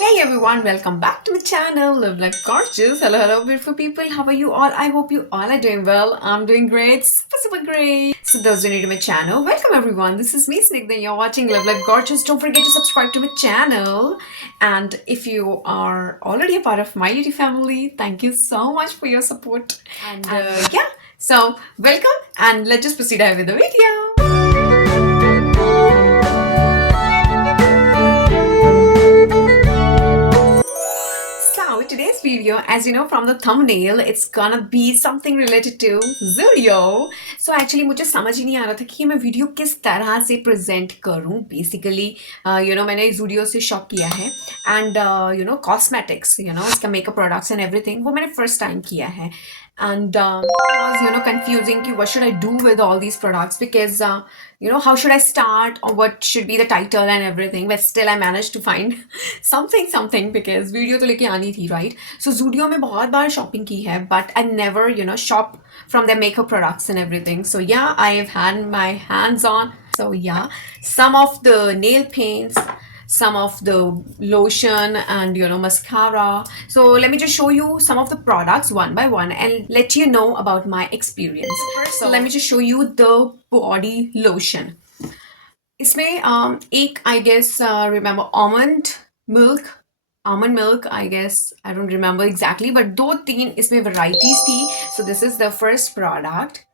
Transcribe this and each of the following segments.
Hey everyone, welcome back to my channel, Live Like Gorgeous. Hello, beautiful people. How are you all? I hope you all are doing well. I'm doing great, super great. So those who are new to my channel, welcome everyone. This is me, Snigdha. You're watching Live Like Gorgeous. Don't forget to subscribe to my channel. And if you are already a part of my YouTube family, thank you so much for your support. And yeah, so welcome and let's just proceed ahead with the video. So today's video, as you know from the thumbnail, it's gonna be something related to Zudio. So actually मुझे समझ ही नहीं आ रहा था कि मैं video किस तरह से प्रेजेंट करूं. Basically, मैंने Zudio से शॉप किया है and cosmetics, इसका makeup products and everything वो मैंने first time किया है. And it was confusing कि what should I do with all these products because how should I start or what should be the title and everything, but still I managed to find something because video तो लेके आनी थी, right? So Zudio में बहुत बार shopping की है, but I never shop from their makeup products and everything. So yeah, I've had my hands on. So yeah, some of the nail paints, some of the lotion and mascara. So let me just show you some of the products one by one and let you know about my experience. So let me just show you the body lotion. इसमें एक I guess remember almond milk, I guess, I don't remember exactly, but दो तीन इसमें varieties थी. So this is the first product.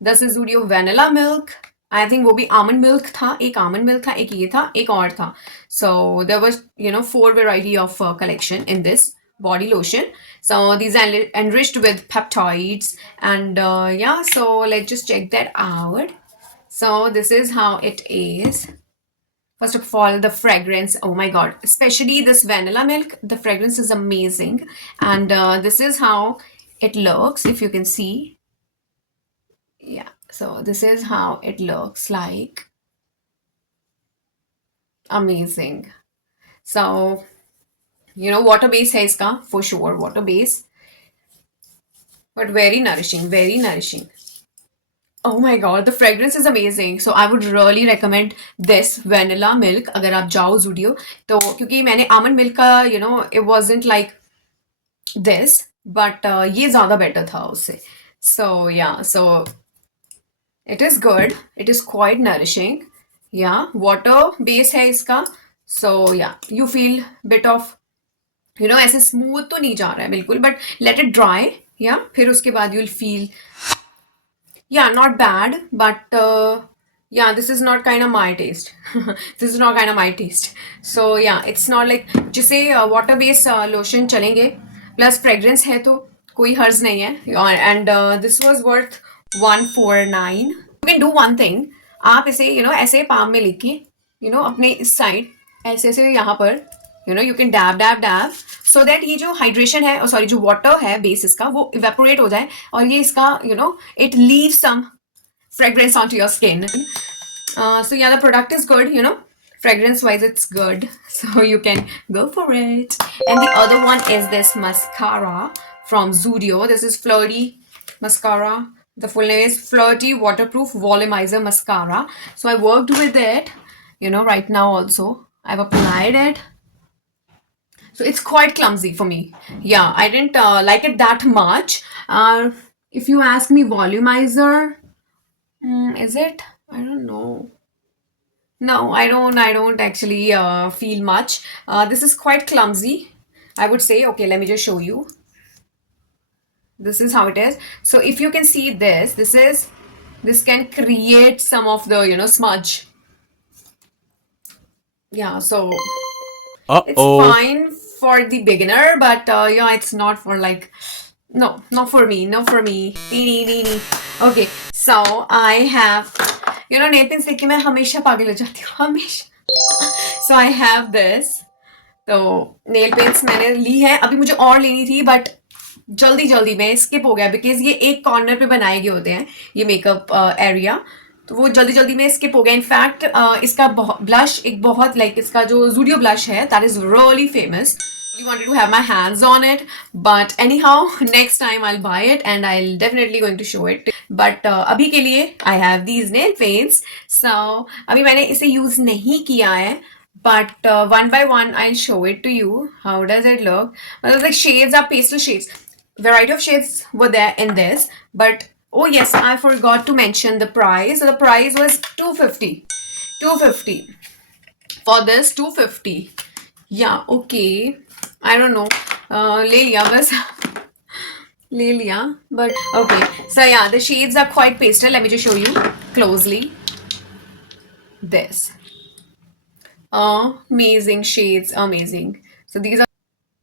This is Zudio vanilla milk. I think वो भी almond milk था, एक almond milk था, एक ये था, एक और था. So there was 4 variety of collection in this body lotion. So these are enriched with peptides and yeah. So let's just check that out. So this is how it is. First of all, the fragrance, oh my god, especially this vanilla milk, the fragrance is amazing. And this is how it looks, if you can see. Yeah, so this is how it looks like. Amazing. So, water base है इसका, for sure, water base. But very nourishing, very nourishing. Oh my god, the fragrance is amazing. So I would really recommend this vanilla milk अगर आप जाओ Zudio तो क्योंकि मैंने almond milk का it wasn't like this but ये ज़्यादा better था उससे. So yeah, so it is good. It is quite nourishing. Yeah, water base है इसका. So yeah, you feel bit of ऐसे smooth तो नहीं जा रहा है बिल्कुल but let it dry. Yeah, फिर उसके बाद you'll feel yeah, not bad, but yeah, this is not kind of my taste. This is not kind of my taste. So yeah, it's not like जिसे water based lotion चलेंगे plus fragrance है तो कोई हर्ज नहीं है. And this was worth 149. You can do one thing. आप इसे ऐसे palm में लेके अपने इस side ऐसे ऐसे यहाँ पर you can dab so that ये जो hydration है sorry जो water है base इसका वो evaporate हो जाए और ये इसका it leaves some fragrance onto your skin. So yeah, the product is good, fragrance wise it's good, so you can go for it. And the other one is this mascara from Zudio. This is Flirty mascara. The full name is Flirty Waterproof Volumizer Mascara. So I worked with it right now also. I've applied it. So it's quite clumsy for me. Yeah, I didn't like it that much. If you ask me, volumizer, is it? I don't know. No, I don't actually feel much. This is quite clumsy, I would say. Okay, let me just show you. This is how it is. So if you can see this can create some of the smudge. Yeah, so it's fine for the beginner, but yeah, it's not for like no, not for me, not for me. Okay, so I have nail pins देख के मैं हमेशा पागल हो जाती हूँ हमेशा. So I have this. तो nail paints मैंने ली है, अभी मुझे और लेनी थी but जल्दी में स्किप हो गया बिकॉज ये एक कॉर्नर पे बनाए गए होते हैं ये मेकअप एरिया, तो वो जल्दी में स्किप हो गया. इनफैक्ट इसका ब्लश एक बहुत लाइक इसका जो जूडियो ब्लश है that is really famous. I wanted to have my hands on it, but anyhow next time I'll buy it and I'll definitely going to show it. But अभी के लिए I have these nail paints. So अभी मैंने इसे use नहीं किया है but one by one I'll show it to you. How does it look? Well, the shades are pastel shades. Variety of shades were there in this, but oh yes, I forgot to mention the price. So the price was 250. 250 for this. 250. Yeah, okay. I don't know. ले लिया बस. ले लिया. But okay. So yeah, the shades are quite pastel. Let me just show you closely. This. Amazing shades. Amazing. So these are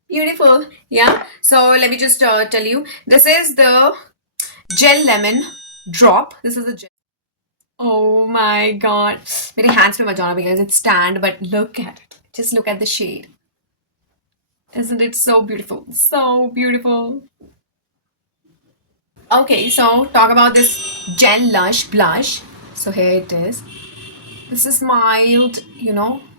beautiful. Yeah. So let me just tell you. This is the gel lemon drop. This is the gel. Oh my god. मेरे hands पे मत जाना because it's stand, but look at it. Just look at the shade. Isn't it so beautiful? So beautiful. Okay, so talk about this Gel Lush blush. So here it is. This is mild,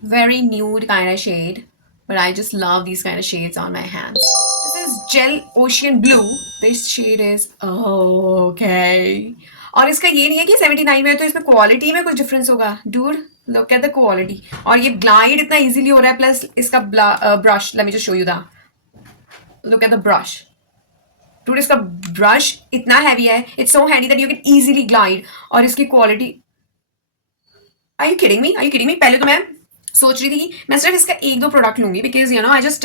very nude kind of shade. But I just love these kind of shades on my hands. This is Gel Ocean Blue. This shade is okay. और इसका ये नहीं है कि 79 में है तो इसमें क्वालिटी में कुछ डिफरेंस होगा. Dude, look at the quality. और ये ग्लाइड इतना इजीली हो रहा है प्लस इसका brush. Let me just show you that. Look at the brush. Dude, इसका ब्रश इतना हैवी है. It's so handy that you can easily glide. और इसकी quality. Are you kidding me? Are you kidding me? पहले तो मैं सोच रही थी कि मैं सिर्फ इसका एक दो प्रोडक्ट लूंगी because I just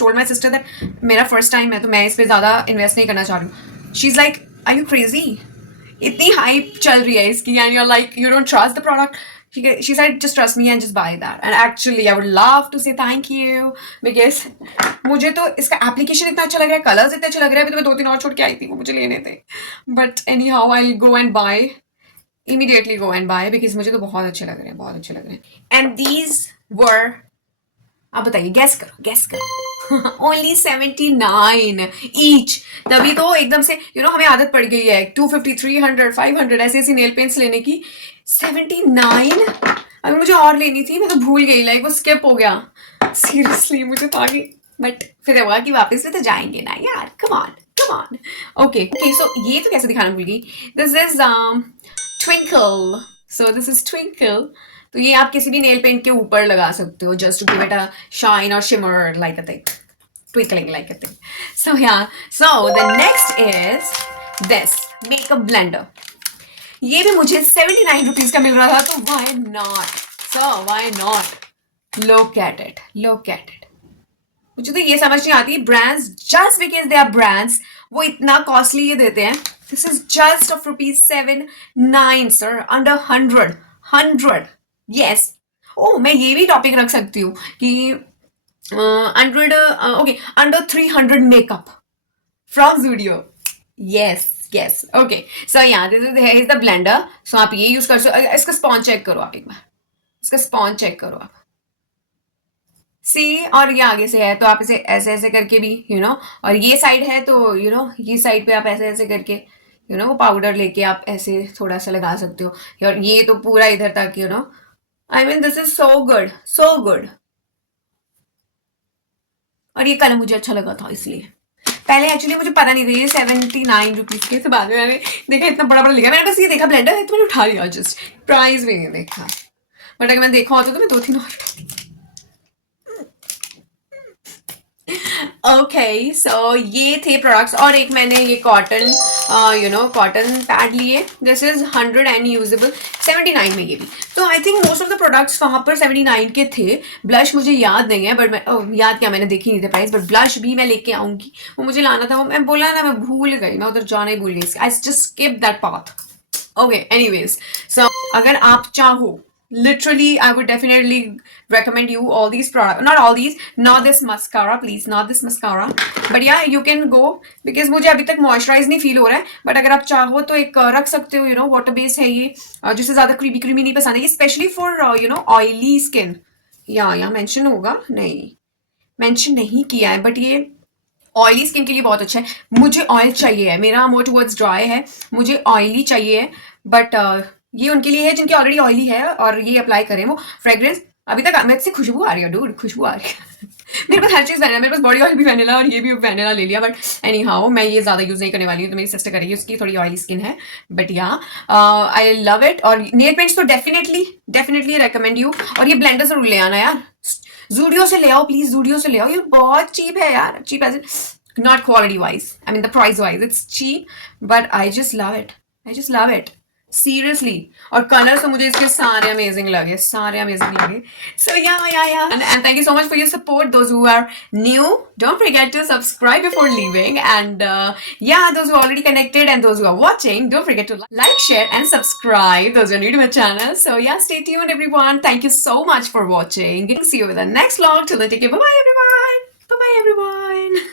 told my sister that मेरा फर्स्ट टाइम है तो मैं इस पे ज्यादा इन्वेस्ट नहीं करना चाह रही हूँ. She is like, are you crazy? इतनी हाइप चल रही है इसकी and you're like you don't trust the product. She said just trust me and just buy that. And actually I would love to say thank you because मुझे तो इसका application इतना अच्छा लग रहा है, कलर्स इतने अच्छे लग रहे हैं. अभी तो मैं 2-3 और छोड़ के आई थी, वो मुझे लेने थे. But anyhow I go and buy, immediately go and buy because मुझे तो बहुत अच्छे लग रहे हैं, बहुत अच्छे लग रहे हैं. And these were, आप बताइए, गैस करो, गैस करो. Only 79 each. तभी तो एकदम से हमें आदत पड़ गई है 250, 300, 500 ऐसी ऐसी नेल पेंट्स लेने की. 79. अभी मुझे और लेनी थी, मैं तो भूल गई, लाइक वो स्किप हो गया. सीरियसली मुझे तो आगे, बट फिर होगा कि वापस भी तो जाएंगे ना यार. Come on, come on. Okay okay, so ये तो कैसे दिखाना भूल गई. This is Twinkle. So this is Twinkle. तो ये आप किसी भी नेल पेंट के ऊपर लगा सकते हो just to give it a shine और shimmer like a thing, twinkling like a thing. So yeah, so the next is this makeup blender. ये भी मुझे 79 रुपीज का मिल रहा था तो why not? So why not? Look at it, look at it. मुझे तो ये समझ नहीं आती brands just because they are brands वो इतना कॉस्टली ये देते हैं. This is just of ₹79 sir, under 100. Yes. Oh, मैं ये भी टॉपिक रख सकती हूँ कि under 300 makeup from Zudio. Yes. Okay. So yeah, here is the blender. So आप ये यूज कर सकते. इसका स्पॉन्ज चेक करो आप एक बार. इसका स्पॉन्ज चेक करो आप. सी, और ये आगे से है तो आप इसे ऐसे ऐसे करके भी और ये साइड है तो ये साइड पे आप ऐसे ऐसे करके वो पाउडर लेके आप ऐसे थोड़ा सा लगा सकते हो. और ये तो पूरा इधर तक I mean this is so good, so good. और ये कलर मुझे अच्छा लगा था इसलिए. पहले एक्चुअली मुझे पता नहीं था ये 79 रुपीज के. बाद में मैंने देखा इतना बड़ा बड़ा लिखा, मैंने बस ये देखा ब्लेंडर है तो मैंने उठा लिया, जस्ट प्राइस भी नहीं देखा. बट अगर मैंने देखा होता तो मैं 2-3 और. ओके, सो ये थे प्रोडक्ट्स. और एक मैंने ये कॉटन कॉटन पैड लिए. This is 100 and usable. 79 में ये भी. तो I think most of the products वहां पर 79 के थे. ब्लश मुझे याद नहीं है, बट मैं याद क्या, मैंने देखी नहीं थे प्राइस. बट ब्लश भी मैं लेके आऊंगी, वो मुझे लाना था. वो मैं बोला ना, मैं भूल गई, मैं उधर जाना ही भूल गई. I just skip that path. Okay, anyways, so अगर आप चाहो, literally I would definitely recommend you all these products. Not all these, not this mascara, please, not this mascara. But yeah, you can go because मुझे अभी तक moisturize नहीं feel हो रहा है. But अगर आप चाहो तो एक रख सकते हो, water base है ये, जिससे ज़्यादा creamy नहीं पसंद है. Especially for oily skin. या mention होगा नहीं, mention नहीं किया है, but ये ऑयली स्किन के लिए बहुत अच्छा है. मुझे ऑयल चाहिए है, मेरा मोर टुवर्ड्स ड्राई है, मुझे ऑयली चाहिए है. बट ये उनके लिए है जिनकी ऑलरेडी ऑयली है और ये अप्लाई करें वो फ्रेग्रेंस. अभी तक मेरे से खुशबू आ रही है, डूड, खुशबू आ रही है. मेरे पास हर चीज वैनिला, मेरे पास बॉडी ऑयल भी वैनिला और ये भी वैनिला ले लिया, बट एनी हाउ मैं ये ज्यादा यूज नहीं करने वाली हूँ, तो मेरी सिस्टर करेगी, उसकी थोड़ी ऑयली स्किन है, बट या आई लव इट। और नेल पेंट्स तो डेफिनेटली डेफिनेटली रेकमेंड यू। और ये ब्लेंडर जरूर ले आना यार, जूडियो से ले आओ प्लीज, जूडियो से ले आओ, ये बहुत चीप है यार, cheap as not quality wise, I mean the price wise it's cheap, but I just love it, I just love it seriously। और कलर तो मुझे इसके सारे अमेजिंग लगे, सारे अमेजिंग लगे। So yeah, and thank you so much for your support, those who are new, don't forget to subscribe before leaving, and yeah, those who are already connected and those who are watching, don't forget to like, share and subscribe, those who are new to my channel। So yeah, stay tuned everyone, thank you so much for watching, see you with the next vlog, till then take care, bye bye everyone, bye bye everyone।